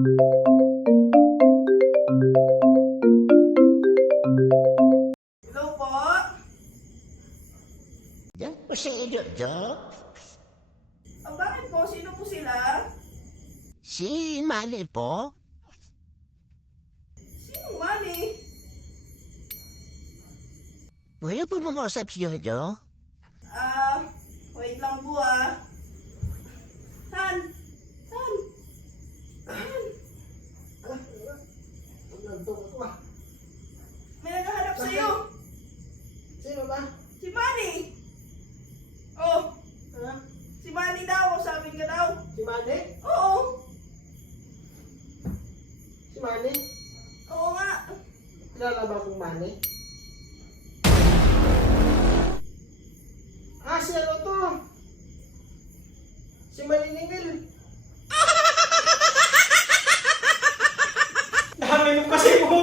Hello po? Yan po si Jojo. Ah, bakit po? Sino po sila? Si Manny po. Sino mani? Pwede po makausap si Jojo? Ah, wait lang po ah. Sino ba? Si Manny! Oh, Ha? si Manny daw. Sabi ka daw. Si Manny? Oo. Si Manny? Oo nga. Kilala ba akong Manny? Ah, si ano to? Si Maniningil. Dami mo kasi mo